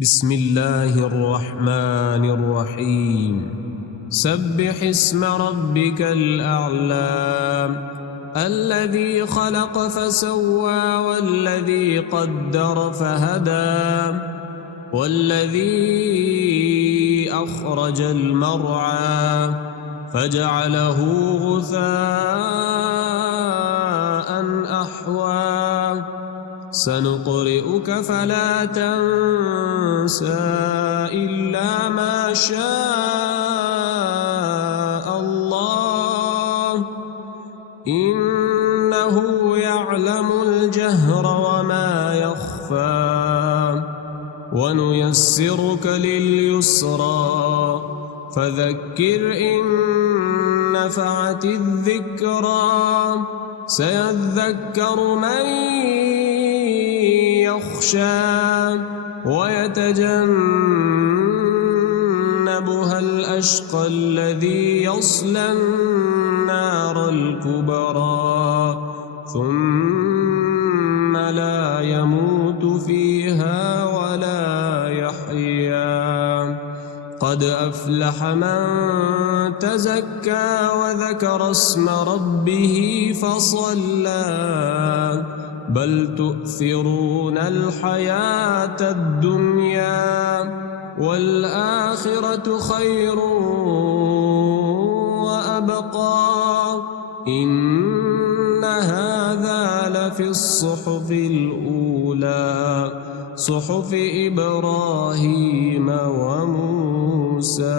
بسم الله الرحمن الرحيم سبح اسم ربك الأعلى الذي خلق فسوى والذي قدر فهدى والذي أخرج المرعى فجعله غثاء أحوى سنقرئك فلا تنسى إلا ما شاء الله إنه يعلم الجهر وما يخفى ونيسرك لليسرى فذكر إن نفعت الذكرى سيذكر من يخشى ويتجنبها الأشقى الذي يصلى النار الكبرى ثم لا يموت فيها ولا يحيا قد أفلح من تزكى وذكر اسم ربه فصلى بل تؤثرون الحياة الدنيا والآخرة خير وأبقى إن هذا لفي الصحف الأولى صحف إبراهيم وموسى